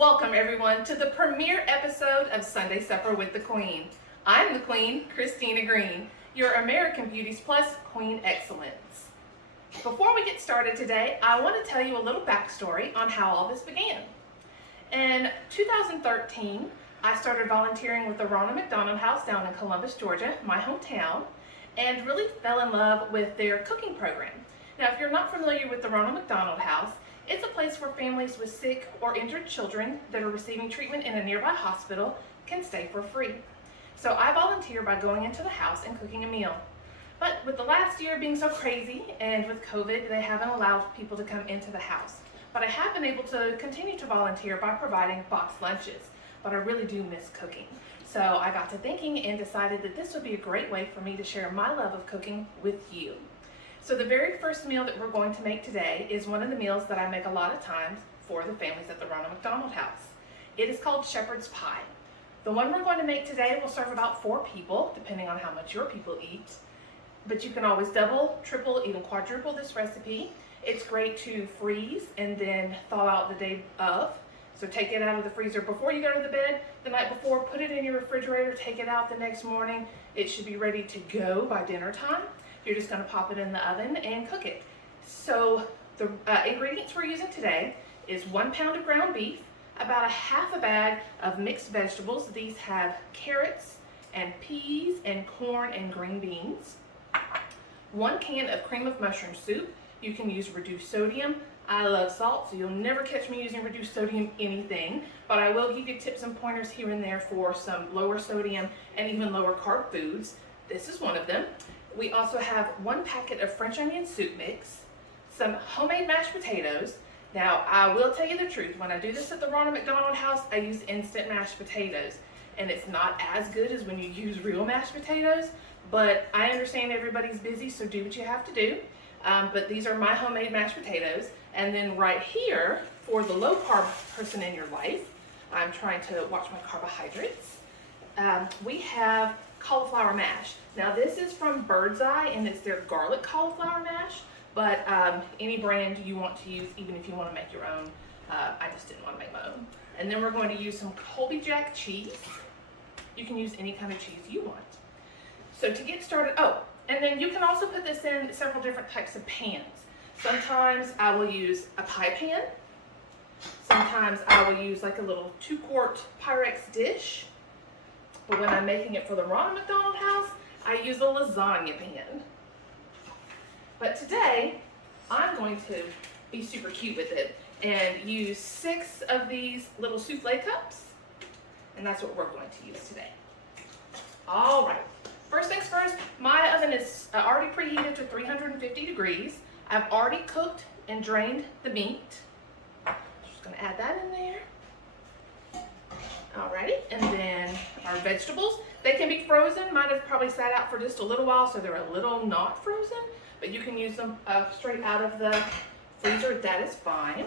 Welcome everyone to the premiere episode of Sunday Supper with the Queen. I'm the Queen, Christina Green, your American Beauties Plus Queen Excellence. Before we get started today, I want to tell you a little backstory on how all this began. In 2013, I started volunteering with the Ronald McDonald House down in Columbus, Georgia, my hometown, and really fell in love with their cooking program. Now, if you're not familiar with the Ronald McDonald House, it's a place where families with sick or injured children that are receiving treatment in a nearby hospital can stay for free. So I volunteer by going into the house and cooking a meal. But with the last year being so crazy and with COVID, they haven't allowed people to come into the house. But I have been able to continue to volunteer by providing boxed lunches. But I really do miss cooking. So I got to thinking and decided that this would be a great way for me to share my love of cooking with you. So the very first meal that we're going to make today is one of the meals that I make a lot of times for the families at the Ronald McDonald House. It is called shepherd's pie. The one we're going to make today will serve about 4 people, depending on how much your people eat. But you can always double, triple, even quadruple this recipe. It's great to freeze and then thaw out the day of. So take it out of the freezer before you go to the bed the night before, put it in your refrigerator, take it out the next morning. It should be ready to go by dinner time. You're just going to pop it in the oven and cook it. So the ingredients we're using today is 1 pound of ground beef, about a half a bag of mixed vegetables. These have carrots and peas and corn and green beans. 1 can of cream of mushroom soup. You can use reduced sodium. I love salt, so you'll never catch me using reduced sodium anything, but I will give you tips and pointers here and there for some lower sodium and even lower carb foods. This is one of them. We also have 1 packet of French onion soup mix, some homemade mashed potatoes. Now, I will tell you the truth, when I do this at the Ronald McDonald House, I use instant mashed potatoes, and it's not as good as when you use real mashed potatoes, but I understand everybody's busy, so do what you have to do. But these are my homemade mashed potatoes. And then right here, for the low carb person in your life, I'm trying to watch my carbohydrates. We have cauliflower mash. Now this is from Bird's Eye and it's their garlic cauliflower mash, but any brand you want to use, even if you want to make your own. I just didn't want to make my own. And then we're going to use some Colby Jack cheese. You can use any kind of cheese you want. So to get started, and then you can also put this in several different types of pans. Sometimes I will use a pie pan. Sometimes I will use like a little 2-quart Pyrex dish. But when I'm making it for the Ronald McDonald House, I use a lasagna pan. But today, I'm going to be super cute with it and use 6 of these little souffle cups. And that's what we're going to use today. All right. First things first, my oven is already preheated to 350 degrees. I've already cooked and drained the meat. Just gonna add that in there. Alrighty, and then our vegetables, they can be frozen. Mine have probably sat out for just a little while, so they're a little not frozen, but you can use them straight out of the freezer, that is fine.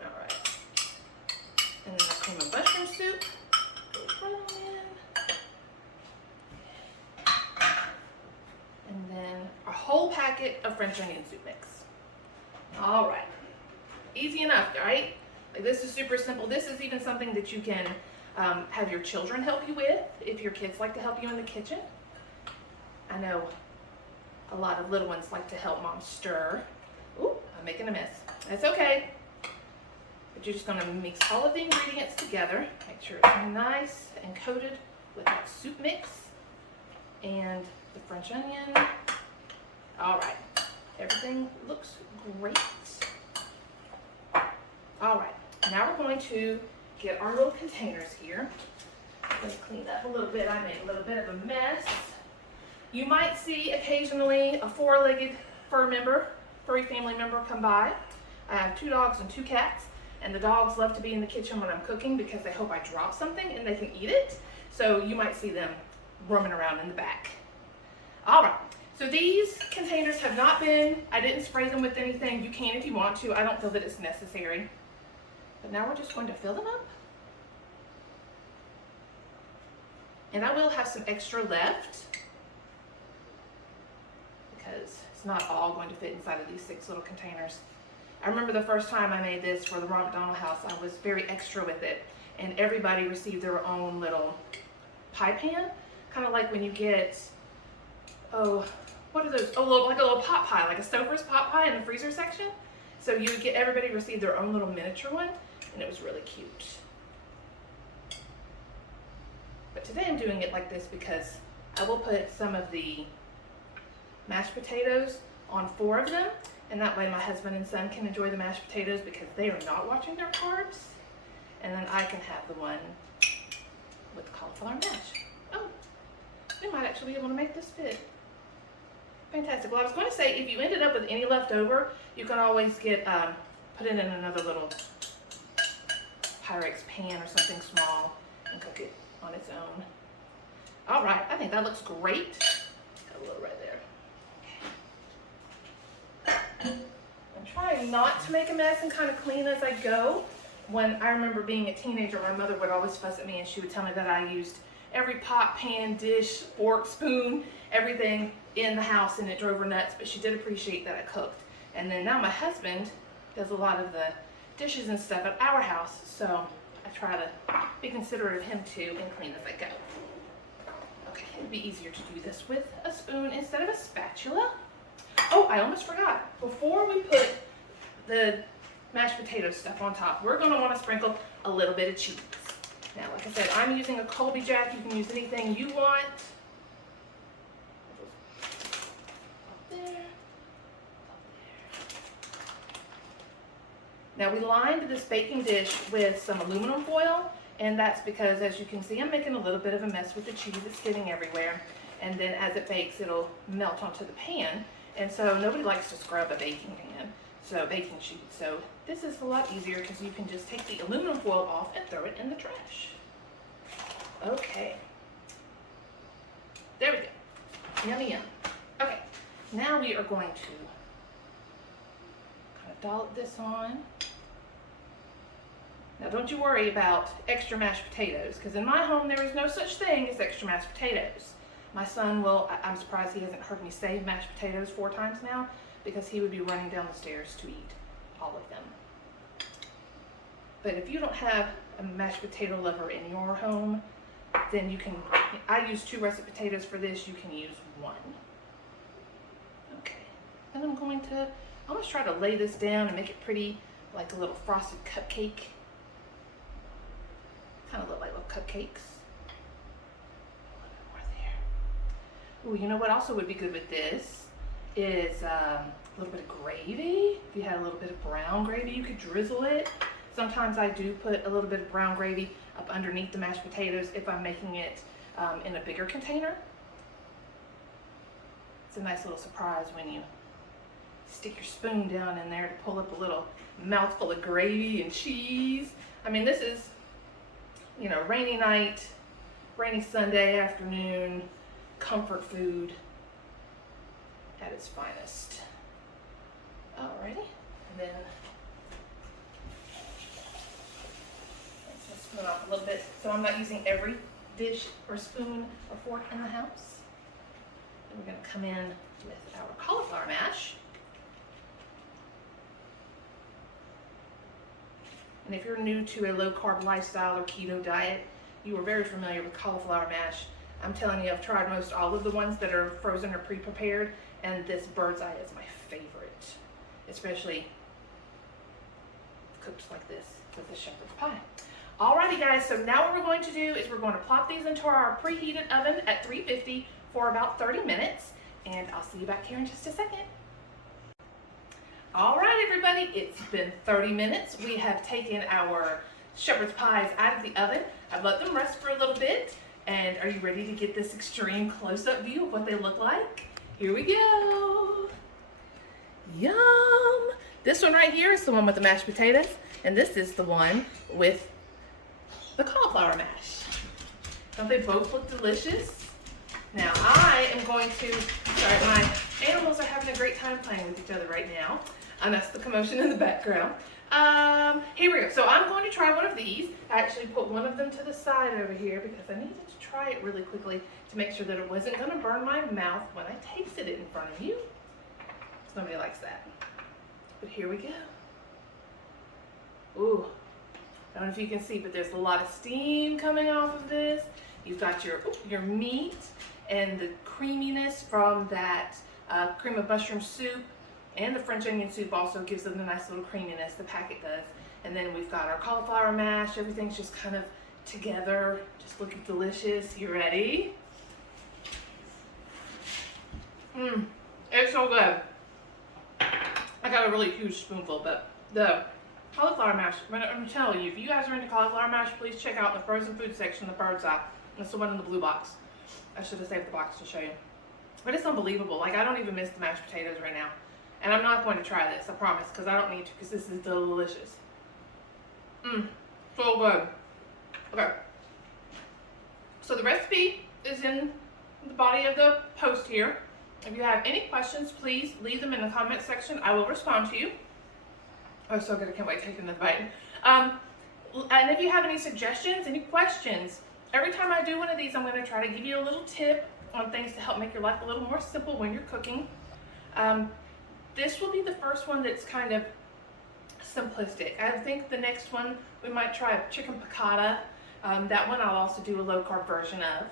Alright, and then the cream of mushroom soup goes right on in. And then a whole packet of French onion soup mix. Alright. Easy enough, right? Like, this is super simple. This is even something that you can have your children help you with if your kids like to help you in the kitchen. I know a lot of little ones like to help mom stir. Ooh, I'm making a mess. That's okay. But you're just gonna mix all of the ingredients together. Make sure it's nice and coated with that soup mix and the French onion. All right, everything looks great. All right, now we're going to get our little containers here. I'm going to clean up a little bit. I made a little bit of a mess. You might see occasionally a 4-legged furry family member come by. I have 2 dogs and 2 cats, and the dogs love to be in the kitchen when I'm cooking because they hope I drop something and they can eat it. So you might see them roaming around in the back. All right. So these containers have not been, I didn't spray them with anything. You can if you want to. I don't feel that it's necessary. But now we're just going to fill them up. And I will have some extra left because it's not all going to fit inside of these 6 little containers. I remember the first time I made this for the Ronald McDonald House, I was very extra with it, and everybody received their own little pie pan, kind of like when you get, oh, what are those? Oh, like a little pot pie, like a Stouffer's pot pie in the freezer section. So you would get, everybody received their own little miniature one, and it was really cute. But today I'm doing it like this because I will put some of the mashed potatoes on 4 of them, and that way my husband and son can enjoy the mashed potatoes because they are not watching their carbs, and then I can have the one with the cauliflower mash. Oh, we might actually be able to make this fit. Fantastic. Well, I was going to say, if you ended up with any left over, you can always get, put it in another little Pyrex pan or something small and cook it on its own. All right, I think that looks great. Got a little right there. I'm trying not to make a mess and kind of clean as I go. When I remember being a teenager, my mother would always fuss at me and she would tell me that I used every pot, pan, dish, fork, spoon, everything in the house, and it drove her nuts, but she did appreciate that I cooked. And then now my husband does a lot of the dishes and stuff at our house, so I try to be considerate of him too and clean as I go. Okay, it'd be easier to do this with a spoon instead of a spatula. Oh, I almost forgot. Before we put the mashed potato stuff on top, we're going to want to sprinkle a little bit of cheese. Now, like I said, I'm using a Colby Jack. You can use anything you want. Up there, up there. Now, we lined this baking dish with some aluminum foil, and that's because, as you can see, I'm making a little bit of a mess with the cheese. It's getting everywhere, and then as it bakes, it'll melt onto the pan. And so nobody likes to scrub a baking pan, so baking sheet. So this is a lot easier because you can just take the aluminum foil off and throw it in the trash. Okay. There we go. Yummy yum. Okay, now we are going to kind of dollop this on. Now don't you worry about extra mashed potatoes, because in my home there is no such thing as extra mashed potatoes. My son will, I'm surprised he hasn't heard me say mashed potatoes 4 times now, because he would be running down the stairs to eat all of them. But if you don't have a mashed potato lover in your home, then you can, I use 2 russet potatoes for this, you can use 1. Okay, and I'm going to almost try to lay this down and make it pretty, like a little frosted cupcake. Kind of look like little cupcakes. Ooh, you know what also would be good with this is a little bit of gravy. If you had a little bit of brown gravy, you could drizzle it. Sometimes I do put a little bit of brown gravy up underneath the mashed potatoes if I'm making it in a bigger container. It's a nice little surprise when you stick your spoon down in there to pull up a little mouthful of gravy and cheese. I mean, this is, you know, rainy night, rainy Sunday afternoon, comfort food at its finest. Alrighty, and then let's just spoon off a little bit. So I'm not using every dish or spoon or fork in the house. And we're going to come in with our cauliflower mash. And if you're new to a low-carb lifestyle or keto diet, you are very familiar with cauliflower mash. I'm telling you, I've tried most all of the ones that are frozen or pre-prepared, and this bird's eye is my favorite, especially cooked like this with the shepherd's pie. Alrighty guys, so now what we're going to do is we're going to plop these into our preheated oven at 350 for about 30 minutes, and I'll see you back here in just a second. All right, everybody, it's been 30 minutes. We have taken our shepherd's pies out of the oven. I've let them rest for a little bit. And are you ready to get this extreme close-up view of what they look like? Here we go. Yum. This one right here is the one with the mashed potatoes, and this is the one with the cauliflower mash. Don't they both look delicious? Now I am going to, sorry, my animals are having a great time playing with each other right now. And that's the commotion in the background. Here we go. So I'm going to try one of these. I actually put one of them to the side over here because I needed to try it really quickly to make sure that it wasn't going to burn my mouth when I tasted it in front of you. Because nobody likes that. But here we go. Ooh, I don't know if you can see, but there's a lot of steam coming off of this. You've got your meat and the creaminess from that cream of mushroom soup, and the French onion soup also gives them the nice little creaminess, the packet does. And then we've got our cauliflower mash. Everything's just kind of together, just looking delicious. You ready? It's so good. I got a really huge spoonful, but the cauliflower mash, I'm telling you, if you guys are into cauliflower mash, please check out the frozen food section, the bird's eye. That's the one in the blue box. I should have saved the box to show you. But it's unbelievable. Like, I don't even miss the mashed potatoes right now. And I'm not going to try this, I promise, because I don't need to, because this is delicious. So good. Okay. So the recipe is in the body of the post here. If you have any questions, please leave them in the comment section. I will respond to you. Oh, so good. I can't wait to take another bite. And if you have any suggestions, any questions, every time I do one of these, I'm going to try to give you a little tip on things to help make your life a little more simple when you're cooking. This will be the first one that's kind of simplistic. I think the next one, we might try a chicken piccata. That one I'll also do a low-carb version of.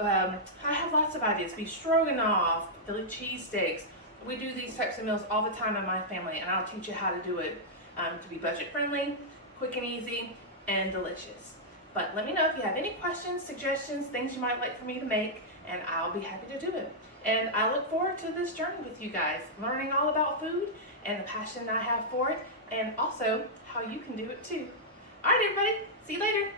I have lots of ideas. Beef stroganoff, Philly cheesesteaks. We do these types of meals all the time in my family, and I'll teach you how to do it to be budget-friendly, quick and easy, and delicious. But let me know if you have any questions, suggestions, things you might like for me to make, and I'll be happy to do it. And I look forward to this journey with you guys, learning all about food and the passion I have for it, and also how you can do it too. All right, everybody. See you later.